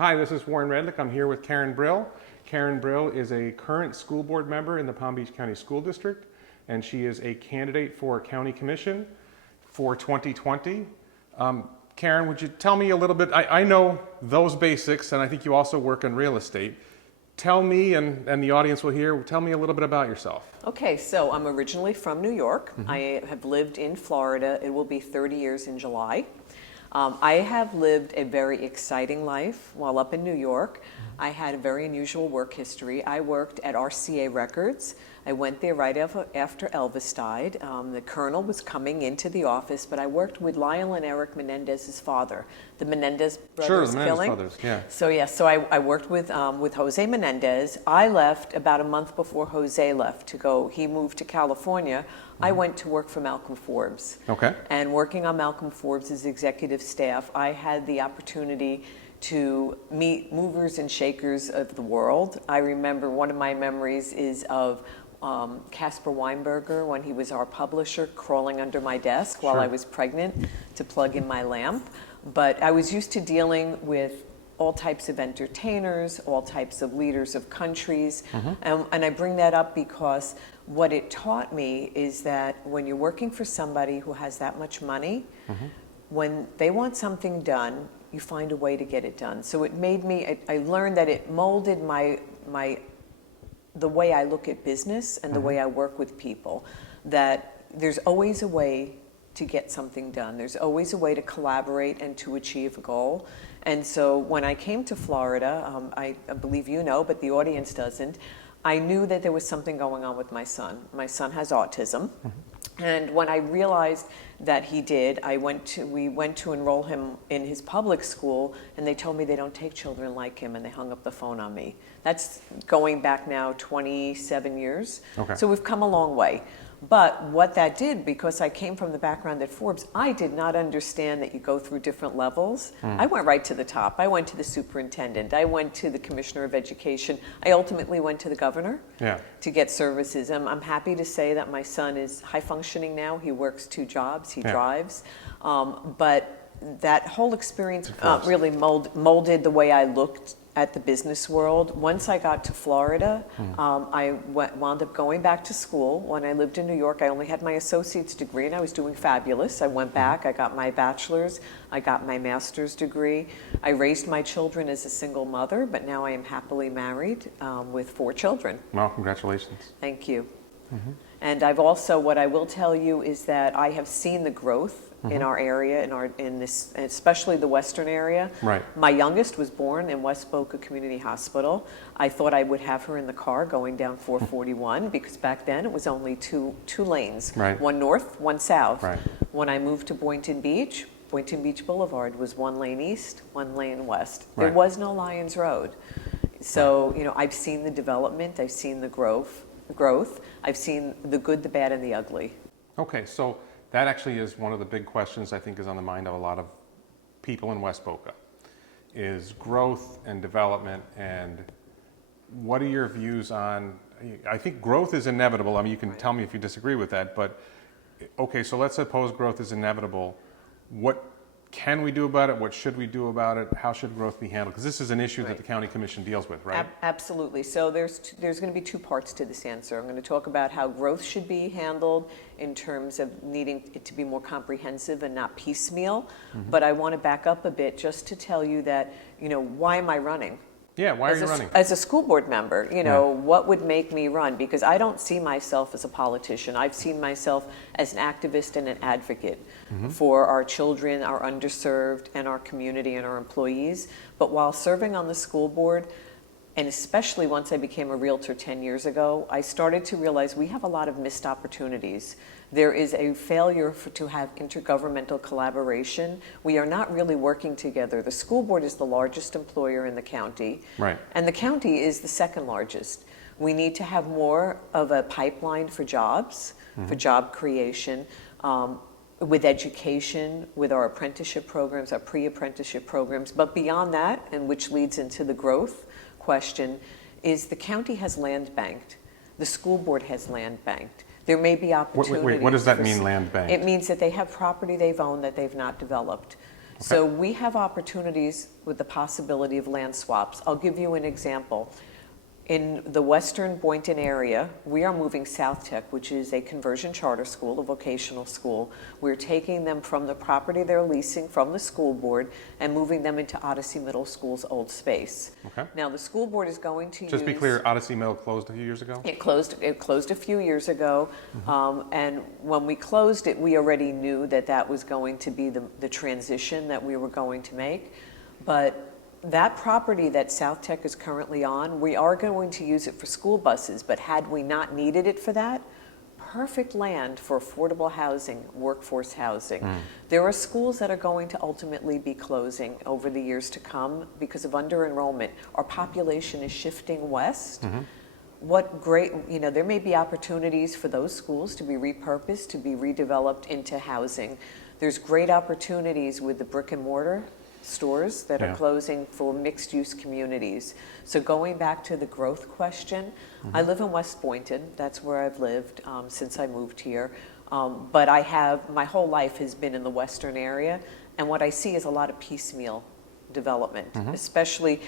Hi, this is Warren Redlick. I'm here with Karen Brill. Karen Brill is a current school board member in the Palm Beach County School District, and she is a candidate for County Commission for 2020. Karen, would you tell me a little bit? I know those basics, and I think you also work in real estate. Tell me, and the audience will hear, tell me a little bit about yourself. Okay, so I'm originally from New York. Mm-hmm. I have lived in Florida. It will be 30 years in July. I have lived a very exciting life while up in New York. I had a very unusual work history. I worked at RCA Records. I went there right after Elvis died. The Colonel was coming into the office, but I worked with Lionel and Eric Menendez's father, the Menendez brothers Sure, the Menendez killing. brothers, yeah. So I worked with Jose Menendez. I left about a month before Jose left to go. He moved to California. I went to work for Malcolm Forbes. Okay. And working on Malcolm Forbes' executive staff, I had the opportunity to meet movers and shakers of the world. I remember one of my memories is of Caspar Weinberger, when he was our publisher, crawling under my desk while I was pregnant to plug in my lamp. But I was used to dealing with all types of entertainers, all types of leaders of countries. And I bring that up because what it taught me is that when you're working for somebody who has that much money, when they want something done, you find a way to get it done. So it made me, I learned that it molded the way I look at business and the way I work with people, that there's always a way to get something done. There's always a way to collaborate and to achieve a goal. And so when I came to Florida, I believe you know, but the audience doesn't, I knew that there was something going on with my son. My son has autism. And when I realized that he did, we went to enroll him in his public school, and they told me they don't take children like him, and they hung up the phone on me. That's going back now 27 years. Okay. So we've come a long way. But what that did, because I came from the background at Forbes, I did not understand that you go through different levels. I went right to the top. I went to the superintendent. I went to the commissioner of education. I ultimately went to the governor to get services. I'm happy to say that my son is high functioning now. He works 2 jobs. He drives. But that whole experience really molded the way I looked at the business world. Once I got to Florida, I wound up going back to school. When I lived in New York, I only had my associate's degree, and I was doing fabulous. I went back, I got my bachelor's, I got my master's degree. I raised my children as a single mother, but now I am happily married with 4 children. Well, congratulations. Thank you. And I've also, what I will tell you is that I have seen the growth in our area, in this, especially the western area. Right. My youngest was born in West Boca Community Hospital. I thought I would have her in the car going down 441 because back then it was only two lanes, one north, one south. Right. When I moved to Boynton Beach Boulevard was 1 lane east, 1 lane west. There Right. was no Lyons Road. So, I've seen the development, I've seen the growth, I've seen the good, the bad, and the ugly. Okay, so that actually is one of the big questions I think is on the mind of a lot of people in West Boca, is growth and development, and what are your views on, I think growth is inevitable. I mean, you can tell me if you disagree with that, but okay, so let's suppose growth is inevitable. What can we do about it? What should we do about it? How should growth be handled? Because this is an issue that the County Commission deals with, right? Absolutely. So there's going to be 2 parts to this answer. I'm going to talk about how growth should be handled in terms of needing it to be more comprehensive and not piecemeal. But I want to back up a bit just to tell you that, why am I running? Yeah, why are you running? As a school board member, what would make me run? Because I don't see myself as a politician. I've seen myself as an activist and an advocate for our children, our underserved, and our community and our employees. But while serving on the school board, and especially once I became a realtor 10 years ago, I started to realize we have a lot of missed opportunities. There is a failure to have intergovernmental collaboration. We are not really working together. The school board is the largest employer in the county, and the county is the 2nd largest. We need to have more of a pipeline for jobs, for job creation, with education, with our apprenticeship programs, our pre-apprenticeship programs. But beyond that, and which leads into the growth question, is the county has land banked. The school board has land banked. There may be opportunities. Wait, what does that mean, land bank? It means that they have property they've owned that they've not developed. So we have opportunities with the possibility of land swaps. I'll give you an example. In the western Boynton area, we are moving South Tech, which is a conversion charter school, a vocational school. We're taking them from the property they're leasing from the school board and moving them into Odyssey Middle School's old space. Okay. Now, the school board is going to Just be clear, Odyssey Middle closed a few years ago? It closed a few years ago, and when we closed it, we already knew that that was going to be the transition that we were going to make. But that property that South Tech is currently on, we are going to use it for school buses, but had we not needed it for that, perfect land for affordable housing, workforce housing. There are schools that are going to ultimately be closing over the years to come because of under-enrollment. Our population is shifting west. What great, there may be opportunities for those schools to be repurposed, to be redeveloped into housing. There's great opportunities with the brick and mortar stores that are closing for mixed-use communities. So going back to the growth question, I live in West Boynton. That's where I've lived since I moved here. But my whole life has been in the western area, and what I see is a lot of piecemeal development, especially,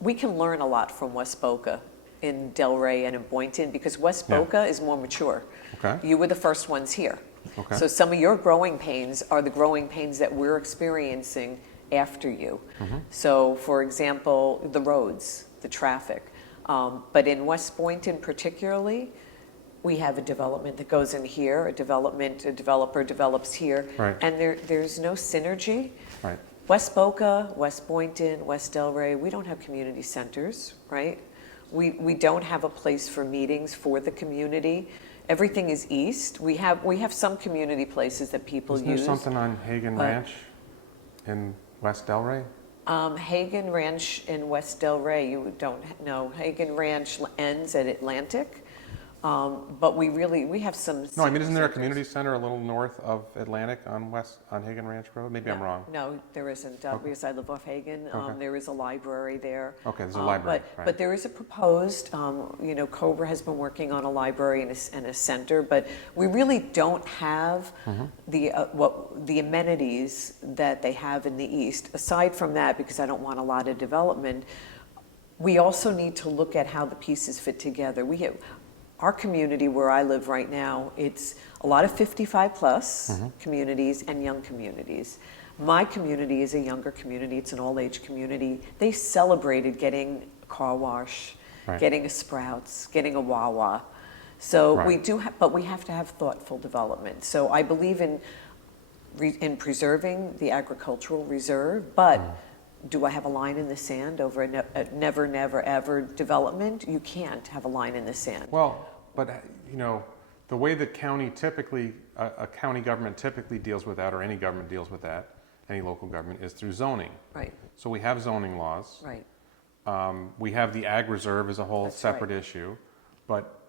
we can learn a lot from West Boca in Delray and in Boynton because West Boca is more mature. Okay. You were the first ones here. Okay. So some of your growing pains are the growing pains that we're experiencing after you. So for example, the roads, the traffic. But in West Boynton particularly, we have a development that goes in here, a developer develops here, Right. and there's no synergy. Right. West Boca, West Boynton, West Delray, we don't have community centers, right? We don't have a place for meetings for the community. Everything is east. We have some community places that people Isn't use. there something on Hagen Ranch in West Delray? Hagen Ranch in West Delray, you don't know. Hagen Ranch ends at Atlantic, but we have some. No, I mean, isn't there a centers. community center a little north of Atlantic on Hagen Ranch Road? Maybe I'm wrong. No, there isn't, because I live off Hagen. Okay. There is a library there. Okay, there's a library, right. But there is a proposed, Cobra has been working on a library and a center, but we really don't have the amenities that they have in the east. Aside from that, because I don't want a lot of development, we also need to look at how the pieces fit together. Our community where I live right now, it's a lot of 55 plus communities and young communities. My community is a younger community. It's an all age community. They celebrated getting a car wash, getting a Sprouts, getting a Wawa. So we do but we have to have thoughtful development. So I believe in preserving the agricultural reserve, but do I have a line in the sand over a never, never, ever development? You can't have a line in the sand. Well, but the way that a county government typically deals with that, or any government deals with that, any local government, is through zoning. Right. So we have zoning laws. Right. We have the ag reserve as a whole That's separate right. issue. But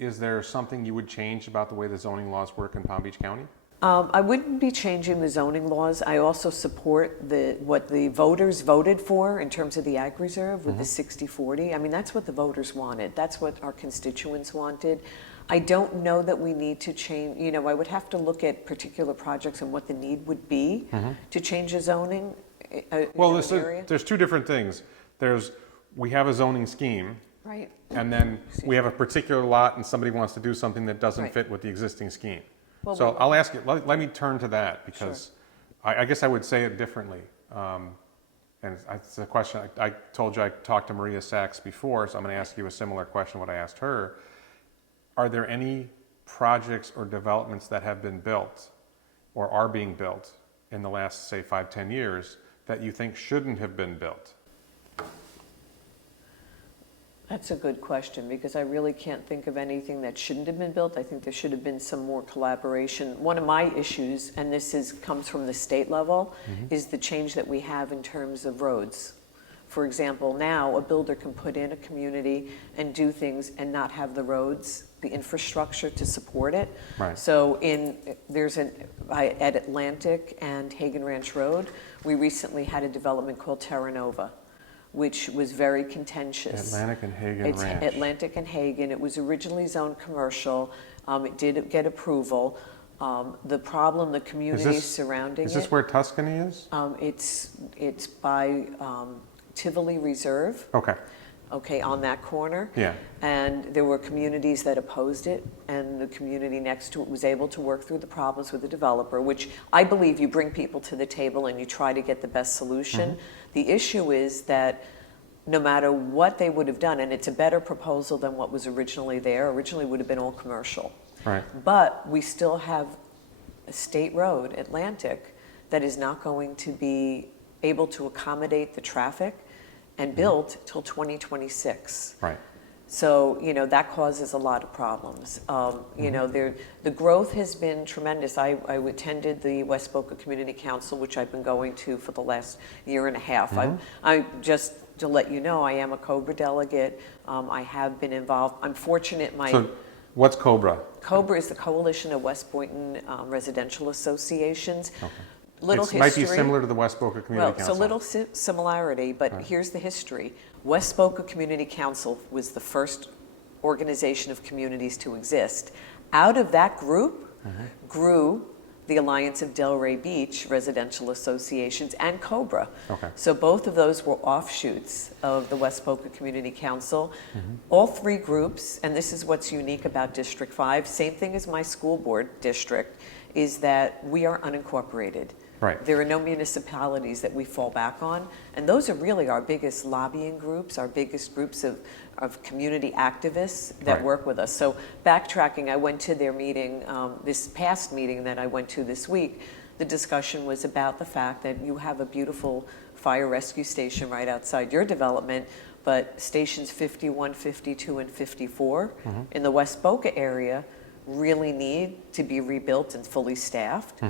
is there something you would change about the way the zoning laws work in Palm Beach County? I wouldn't be changing the zoning laws. I also support what the voters voted for in terms of the ag reserve with the 60-40. I mean, that's what the voters wanted. That's what our constituents wanted. I don't know that we need to change, I would have to look at particular projects and what the need would be to change the zoning Well, in an area. there's two different things. We have a zoning scheme, Right. and then we have a particular lot and somebody wants to do something that doesn't Right. fit with the existing scheme. Well, So I'll ask you, let me turn to that, because Sure. I guess I would say it differently. And it's a question, I told you I talked to Maria Sachs before, so I'm going to ask you a similar question, what I asked her. Are there any projects or developments that have been built or are being built in the last, say, 5-10 years that you think shouldn't have been built? That's a good question, because I really can't think of anything that shouldn't have been built. I think there should have been some more collaboration. One of my issues, and this comes from the state level, is the change that we have in terms of roads. For example, now a builder can put in a community and do things and not have the roads, the infrastructure to support it. Right. So at Atlantic and Hagen Ranch Road, we recently had a development called Terra Nova, which was very contentious. Atlantic and Hagen It's Ranch. Atlantic and Hagen. It was originally zoned commercial. It did get approval. The problem, the communities surrounding Is this where Tuscany is? It's by Tivoli Reserve. Okay. Okay, on that corner. Yeah. And there were communities that opposed it, and the community next to it was able to work through the problems with the developer, which I believe you bring people to the table and you try to get the best solution. The issue is that no matter what they would have done, and it's a better proposal than what was originally there, originally would have been all commercial. Right. But we still have a state road, Atlantic, that is not going to be able to accommodate the traffic and built till 2026. Right. So, that causes a lot of problems. The growth has been tremendous. I attended the West Boca Community Council, which I've been going to for the last year and a half. I just to let you know, I am a COBRA delegate. I have been involved. I'm fortunate So what's COBRA? COBRA is the Coalition of West Boynton Residential Associations. Okay. Little It history. might be similar to the West Boca Community Council. So little similarity, but here's the history. West Boca Community Council was the first organization of communities to exist. Out of that group grew the Alliance of Delray Beach Residential Associations and COBRA. Okay. So both of those were offshoots of the West Boca Community Council. All three groups, and this is what's unique about District 5, same thing as my school board district, is that we are unincorporated. Right. There are no municipalities that we fall back on, and those are really our biggest lobbying groups, our biggest groups of community activists that Right. work with us. So backtracking, I went to their meeting, this past meeting that I went to this week. The discussion was about the fact that you have a beautiful fire rescue station right outside your development, but stations 51, 52, and 54 in the West Boca area really need to be rebuilt and fully staffed.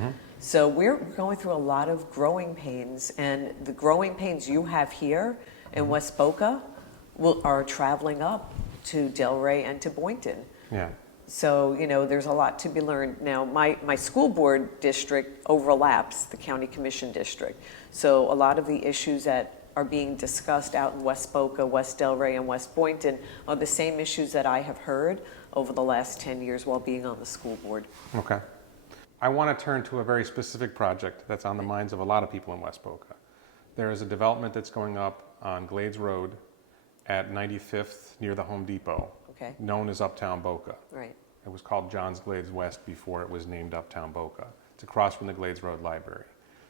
So we're going through a lot of growing pains, and the growing pains you have here in West Boca are traveling up to Delray and to Boynton. Yeah. So, there's a lot to be learned. Now, my school board district overlaps the county commission district. So a lot of the issues that are being discussed out in West Boca, West Delray, and West Boynton are the same issues that I have heard over the last 10 years while being on the school board. Okay. I want to turn to a very specific project that's on the minds of a lot of people in West Boca. There is a development that's going up on Glades Road at 95th near the Home Depot, Okay. known as Uptown Boca. Right. It was called John's Glades West before it was named Uptown Boca. It's across from the Glades Road Library.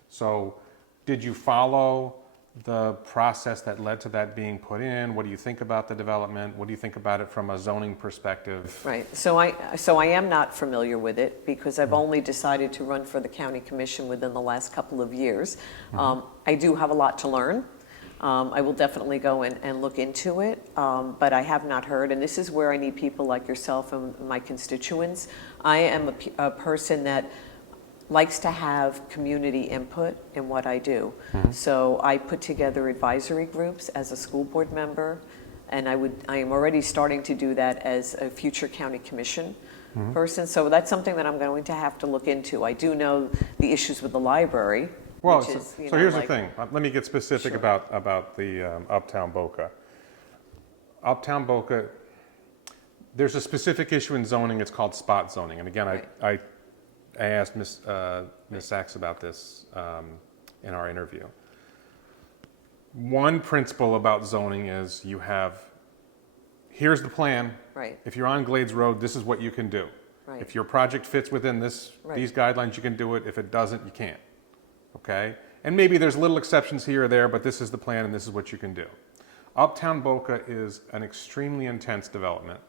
So did you follow the process that led to that being put in? What do you think about the development? What do you think about it from a zoning perspective? Right. So I am not familiar with it because I've only decided to run for the county commission within the last couple of years. I do have a lot to learn. I will definitely go and look into it, but I have not heard, and this is where I need people like yourself and my constituents. I am a person that likes to have community input in what I do. So I put together advisory groups as a school board member, and I am already starting to do that as a future county commission person. So that's something that I'm going to have to look into. I do know the issues with the library. Well, which is, so here's the thing. Let me get specific Sure. about the Uptown Boca. Uptown Boca, there's a specific issue in zoning. It's called spot zoning. And again, Right. I asked Ms. Sachs about this in our interview. One principle about zoning is here's the plan. Right. If you're on Glades Road, this is what you can do. Right. If your project fits within these guidelines, you can do it. If it doesn't, you can't. Okay? And maybe there's little exceptions here or there, but this is the plan and this is what you can do. Uptown Boca is an extremely intense development.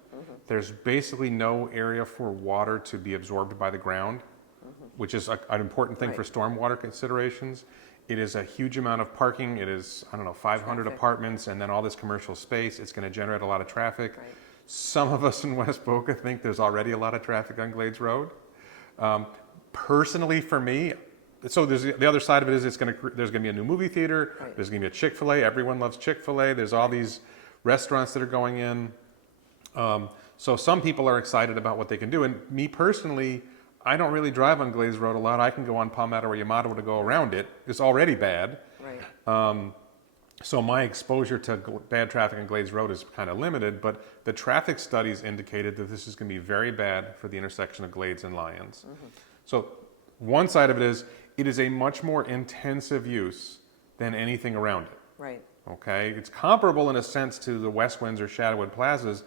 There's basically no area for water to be absorbed by the ground, which is an important thing for stormwater considerations. It is a huge amount of parking. It is, 500 apartments and then all this commercial space. It's going to generate a lot of traffic. Right. Some of us in West Boca think there's already a lot of traffic on Glades Road. Personally, for me, so the other side of it is there's going to be a new movie theater. Right. There's going to be a Chick-fil-A. Everyone loves Chick-fil-A. There's all these restaurants that are going in. So some people are excited about what they can do. And me personally, I don't really drive on Glades Road a lot. I can go on Palmetto or Yamato to go around it. It's already bad. Right. So my exposure to bad traffic on Glades Road is kind of limited, but the traffic studies indicated that this is going to be very bad for the intersection of Glades and Lyons. So one side of it is a much more intensive use than anything around it. Right. Okay, it's comparable in a sense to the West Windsor Shadowwood Plazas,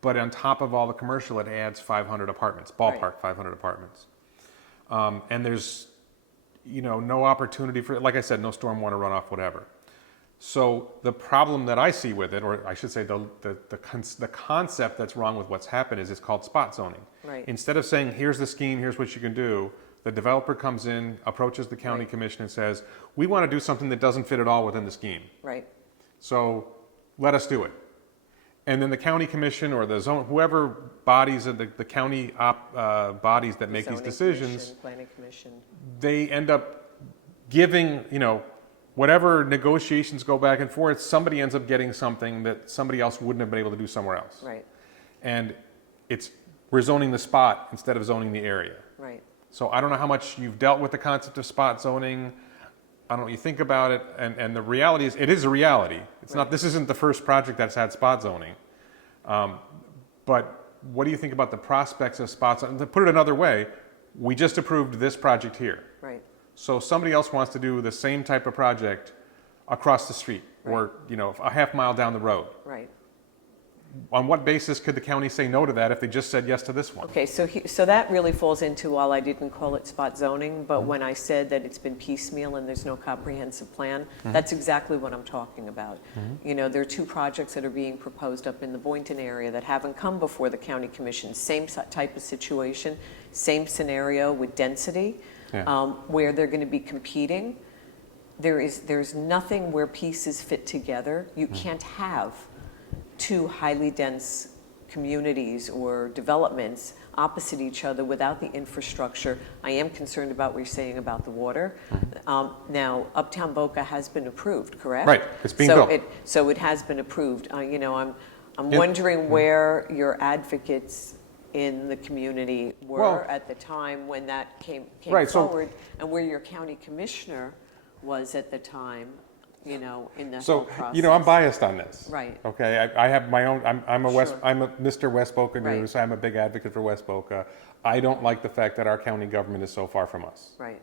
but on top of all the commercial, it adds 500 apartments, ballpark Right. 500 apartments. And there's, no opportunity for, like I said, no stormwater runoff, whatever. So the problem that I see with it, or I should say the concept that's wrong with what's happened is it's called spot zoning. Right. Instead of saying, here's the scheme, here's what you can do, the developer comes in, approaches the county Right. commission and says, we want to do something that doesn't fit at all within the scheme. Right. So let us do it. And then the county commission or the zone, whoever bodies of the county bodies that make these Zoning decisions, commission, planning commission. they end up giving, whatever negotiations go back and forth, somebody ends up getting something that somebody else wouldn't have been able to do somewhere else. Right. And we're zoning the spot instead of zoning the area. Right. So I don't know how much you've dealt with the concept of spot zoning. I don't know what you think about it. And the reality is, it is a reality. It's not, this isn't the first project that's had spot zoning. But what do you think about the prospects of spot zoning? To put it another way, we just approved this project here. Right. So somebody else wants to do the same type of project across the street or, a half mile down the road. Right. On what basis could the county say no to that if they just said yes to this one? Okay, so that really falls into, while I didn't call it spot zoning, but when I said that it's been piecemeal and there's no comprehensive plan, that's exactly what I'm talking about. There are two projects that are being proposed up in the Boynton area that haven't come before the county commission. Same type of situation, same scenario with density, where they're going to be competing. There's nothing where pieces fit together. You can't have two highly dense communities or developments opposite each other without the infrastructure. I am concerned about what you're saying about the water. Now, Uptown Boca has been approved, correct? Right, it's being built. So it has been approved. I'm wondering where your advocates in the community were at the time when that came forward, and where your county commissioner was at the time. In the whole process. I'm biased on this. Right. Okay, I have my own. I'm a Sure. I'm a Mr. West Boca Right. News. I'm a big advocate for West Boca. I don't like the fact that our county government is so far from us. Right.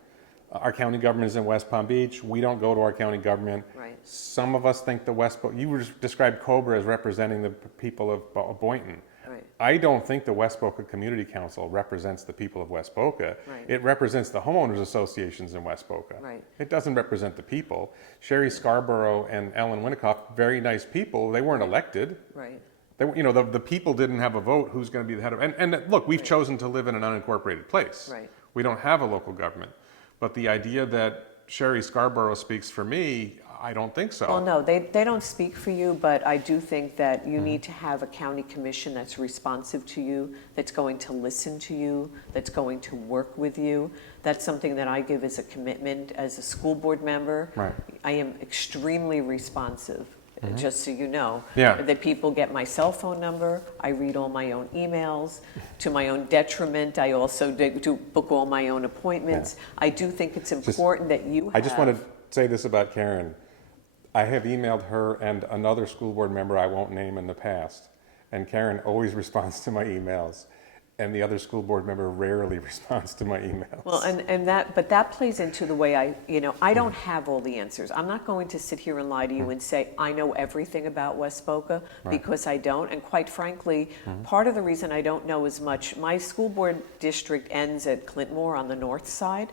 Our county government is in West Palm Beach. We don't go to our county government. Right. Some of us think the West Boca. You described Cobra as representing the people of Boynton. Right. I don't think the West Boca Community Council represents the people of West Boca. Right. It represents the homeowners associations in West Boca. Right. It doesn't represent the people. Sherry Scarborough and Ellen Winnicott, very nice people. They weren't elected. Right. They, the people didn't have a vote who's going to be the head of. And look, we've chosen to live in an unincorporated place. Right. We don't have a local government. But the idea that Sherry Scarborough speaks for me, I don't think so. Well, no, they don't speak for you, but I do think that you need to have a county commission that's responsive to you, that's going to listen to you, that's going to work with you. That's something that I give as a commitment as a school board member. Right. I am extremely responsive, just so you know. Yeah. That people get my cell phone number, I read all my own emails. To my own detriment, I also do book all my own appointments. I do think it's important that you have... I just want to say this about Karen. I have emailed her and another school board member I won't name in the past, and Karen always responds to my emails, and the other school board member rarely responds to my emails. Well, but that plays into the way I don't have all the answers. I'm not going to sit here and lie to you and say I know everything about West Boca, because I don't. And quite frankly, part of the reason I don't know as much, my school board district ends at Clintmore on the north side.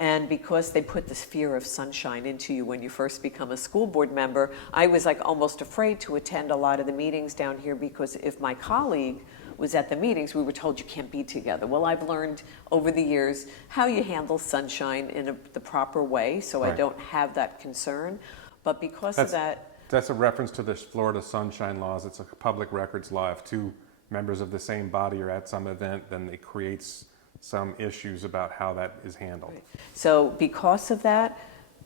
And because they put this fear of sunshine into you when you first become a school board member, I was like almost afraid to attend a lot of the meetings down here, because if my colleague was at the meetings, we were told you can't be together. Well, I've learned over the years how you handle sunshine in the proper way, so I don't have that concern. But because of that... That's a reference to the Florida sunshine laws. It's a public records law. If two members of the same body are at some event, then it creates some issues about how that is handled. Right. So because of that,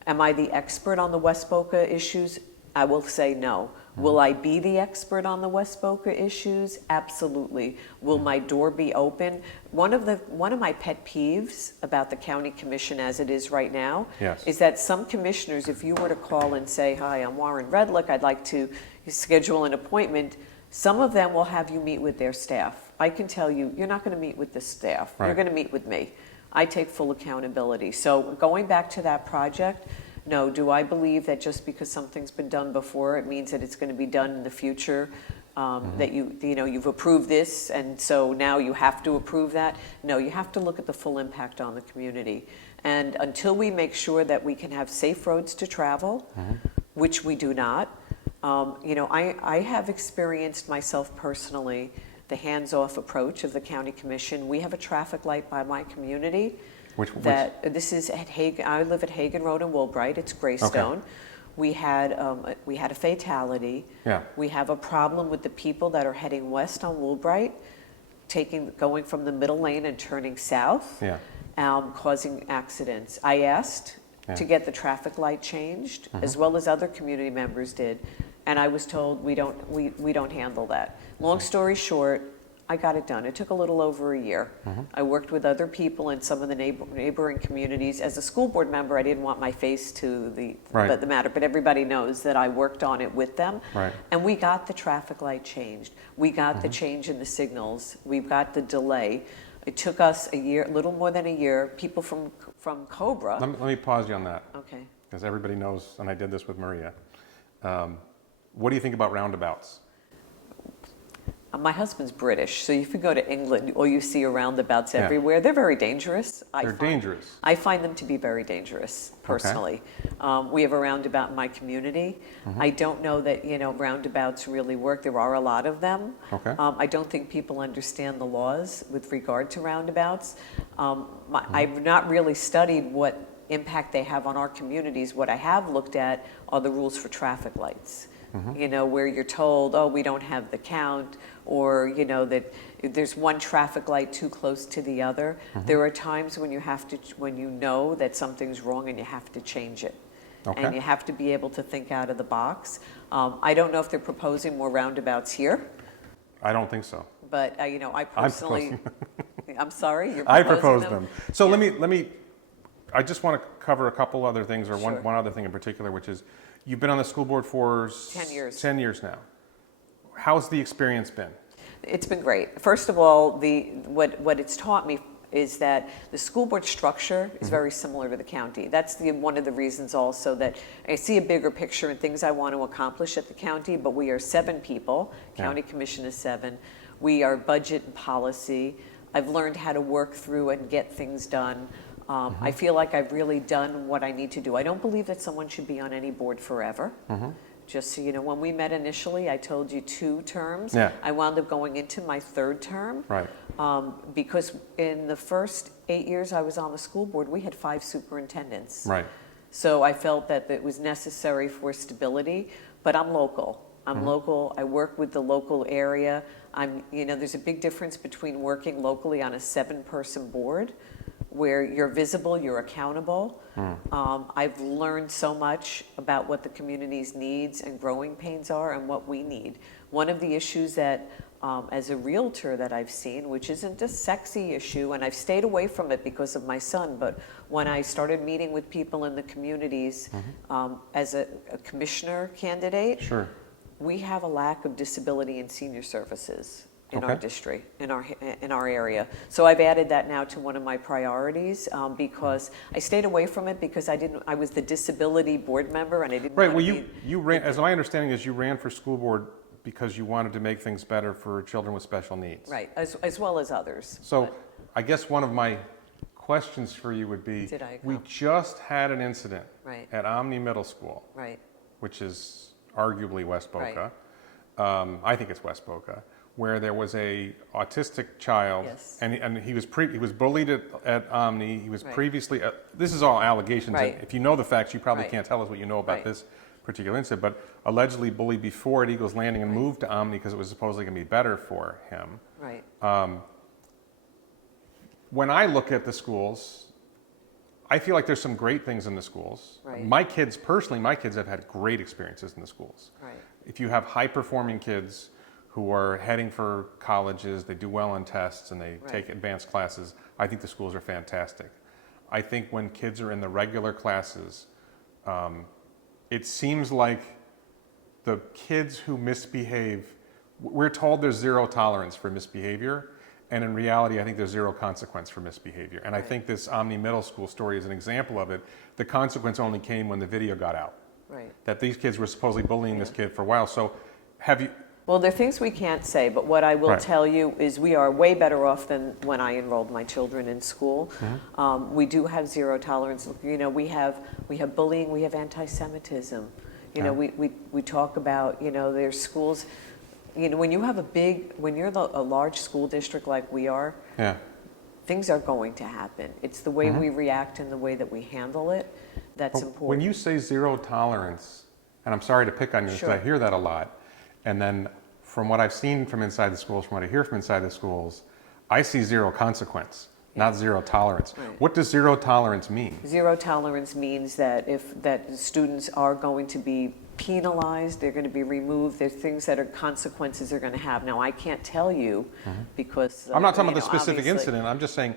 am I the expert on the West Boca issues? I will say no. Will I be the expert on the West Boca issues? Absolutely. Will my door be open? One of my pet peeves about the county commission as it is right now is that some commissioners, if you were to call and say, "Hi, I'm Warren Redlick, I'd like to schedule an appointment," some of them will have you meet with their staff. I can tell you, you're not going to meet with the staff. You're going to meet with me. I take full accountability. So going back to that project, no, do I believe that just because something's been done before, it means that it's going to be done in the future? That you've approved this, and so now you have to approve that. No, you have to look at the full impact on the community. And until we make sure that we can have safe roads to travel, which we do not, I have experienced myself personally the hands-off approach of the county commission. We have a traffic light by my community. This is at Hagen. I live at Hagen Road in Woolbright. It's Greystone. Okay. We had a fatality. Yeah. We have a problem with the people that are heading west on Woolbright, going from the middle lane and turning south, causing accidents. I asked to get the traffic light changed, as well as other community members did, and I was told we don't handle that. Long story short, I got it done. It took a little over a year. I worked with other people in some of the neighboring communities. As a school board member, I didn't want my face to the matter, but everybody knows that I worked on it with them. Right. And we got the traffic light changed. We got the change in the signals. We've got the delay. It took us a year, a little more than a year. People from Cobra. Let me pause you on that. Okay. Because everybody knows, and I did this with Maria. What do you think about roundabouts? My husband's British, so if you go to England, all you see are roundabouts everywhere. They're very dangerous. They're dangerous. I find them to be very dangerous, personally. Okay. We have a roundabout in my community. I don't know that roundabouts really work. There are a lot of them. Okay. I don't think people understand the laws with regard to roundabouts. I've not really studied what impact they have on our communities. What I have looked at are the rules for traffic lights. Where you're told, oh, we don't have the count, or that there's one traffic light too close to the other. There are times when when you know that something's wrong and you have to change it. Okay. And you have to be able to think out of the box. I don't know if they're proposing more roundabouts here. I don't think so. But I personally, I'm sorry, you're I proposed them. So let me. I just want to cover a couple other things, or one other thing in particular, which is, you've been on the school board for 10 years. 10 years now. How's the experience been? It's been great. First of all, what it's taught me is that the school board structure is very similar to the county. That's one of the reasons also that I see a bigger picture and things I want to accomplish at the county, but we are 7 people. County commission is 7. We are budget and policy. I've learned how to work through and get things done. I feel like I've really done what I need to do. I don't believe that someone should be on any board forever. Just so you know, when we met initially, I told you 2 terms. Yeah. I wound up going into my 3rd term. Right. Because in the first 8 years I was on the school board, we had 5 superintendents. Right. So I felt that it was necessary for stability, but I'm local. I'm local. I work with the local area. There's a big difference between working locally on a 7-person board, where you're visible, you're accountable. I've learned so much about what the community's needs and growing pains are and what we need. One of the issues that, as a realtor, that I've seen, which isn't a sexy issue, and I've stayed away from it because of my son, but when I started meeting with people in the communities as a commissioner candidate, we have a lack of disability and senior services in our district, in our area. So I've added that now to one of my priorities, because I stayed away from it because I was the disability board member and I didn't. Right. Well, you ran, as my understanding is, you ran for school board because you wanted to make things better for children with special needs. Right, as well as others. So I guess one of my questions for you would be, we just had an incident at Omni Middle School, which is arguably West Boca. I think it's West Boca, where there was a autistic child, and he was bullied at Omni. He was previously. This is all allegations. And if you know the facts, you probably can't tell us what you know about this particular incident. But allegedly bullied before at Eagles Landing and moved to Omni because it was supposedly going to be better for him. Right. When I look at the schools, I feel like there's some great things in the schools. Right. My kids have had great experiences in the schools. Right. If you have high-performing kids who are heading for colleges, they do well on tests, and they take advanced classes, I think the schools are fantastic. I think when kids are in the regular classes, it seems like the kids who misbehave, we're told there's 0 tolerance for misbehavior, And in reality, I think there's zero consequence for misbehavior. And I Right. think this Omni Middle School story is an example of it. The consequence only came when the video got out. Right. That these kids were supposedly bullying this kid for a while. So have you, Well, there are things we can't say, but what I will Right. tell you is we are way better off than when I enrolled my children in school. We do have zero tolerance. You know, we have bullying, we have anti-Semitism. You know, we talk about, you know, there's schools, you know, when you're a large school district like we are, yeah. things are going to happen. It's the way we react and the way that we handle it that's But important. when you say zero tolerance, and I'm sorry to pick on you because Sure. I hear that a lot, and then from what I've seen from inside the schools, from what I hear from inside the schools, I see zero consequence, not zero tolerance. Right. What does zero tolerance mean? Zero tolerance means that that students are going to be penalized, they're going to be removed, there's things that are consequences they're going to have. Now, I can't tell you because I'm not talking you about the know, specific obviously- incident. I'm just saying,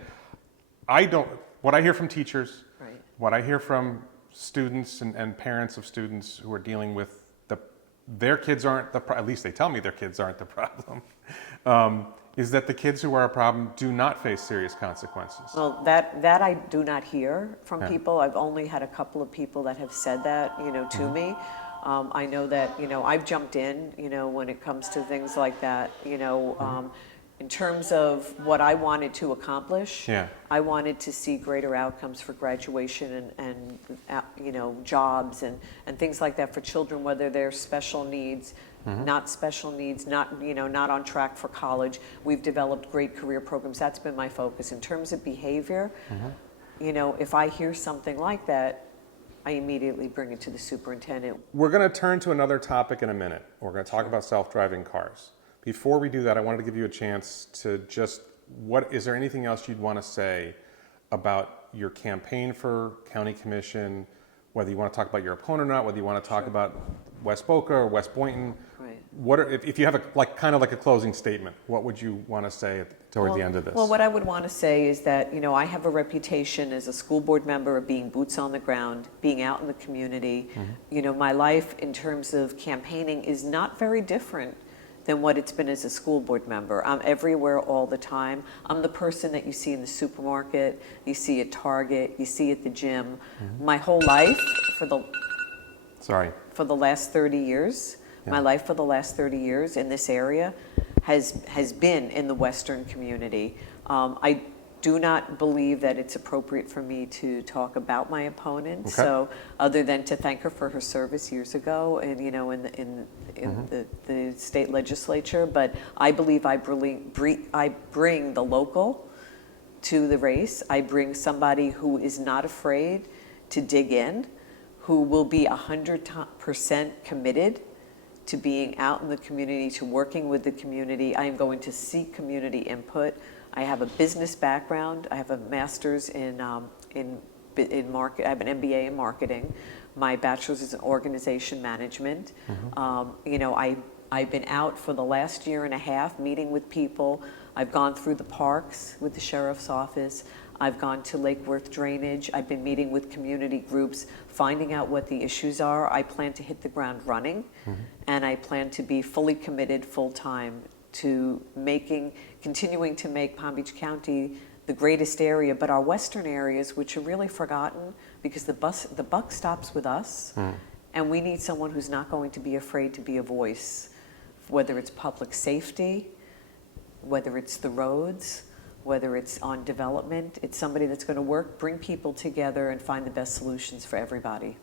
what I hear from teachers, Right. what I hear from students and parents of students who are dealing with their kids aren't at least they tell me their kids aren't the problem, is that the kids who are a problem do not face serious consequences. Well, that I do not hear from Yeah. people. I've only had a couple of people that have said that, you know, to me. I know that, you know, I've jumped in, you know, when it comes to things like that, you know, in terms of what I wanted to accomplish. Yeah. I wanted to see greater outcomes for graduation and you know, jobs and things like that for children, whether they're special needs, not special needs, not, you know, not on track for college. We've developed great career programs. That's been my focus. In terms of behavior, you know, if I hear something like that, I immediately bring it to the superintendent. We're going to turn to another topic in a minute. We're going to talk about self-driving cars. Before we do that, I wanted to give you a chance to just, is there anything else you'd want to say about your campaign for county commission, whether you want to talk about your opponent or not, whether you want to talk about West Boca or West Boynton? Right. If you have kind of like a closing statement, what would you want to say toward the end of this? Well, what I would want to say is that, you know, I have a reputation as a school board member of being boots on the ground, being out in the community. You know, my life in terms of campaigning is not very different than what it's been as a school board member. I'm everywhere all the time. I'm the person that you see in the supermarket, you see at Target, you see at the gym. My whole life for the last 30 years, my life for the last 30 years in this area has been in the Western community. I do not believe that it's appropriate for me to talk about my opponent. Okay. So, other than to thank her for her service years ago, and you know, in the state legislature, but I believe I bring the local to the race. I bring somebody who is not afraid to dig in, who will be 100% committed to being out in the community, to working with the community. I am going to seek community input. I have a business background. I have a master's in market. I have an MBA in marketing. My bachelor's is in organization management. You know, I've been out for the last year and a half meeting with people. I've gone through the parks with the sheriff's office. I've gone to Lake Worth Drainage. I've been meeting with community groups, finding out what the issues are. I plan to hit the ground running, and I plan to be fully committed full-time to continuing to make Palm Beach County the greatest area, but our western areas, which are really forgotten, because the buck stops with us, and we need someone who's not going to be afraid to be a voice, whether it's public safety, whether it's the roads, whether it's on development. It's somebody that's going to bring people together and find the best solutions for everybody.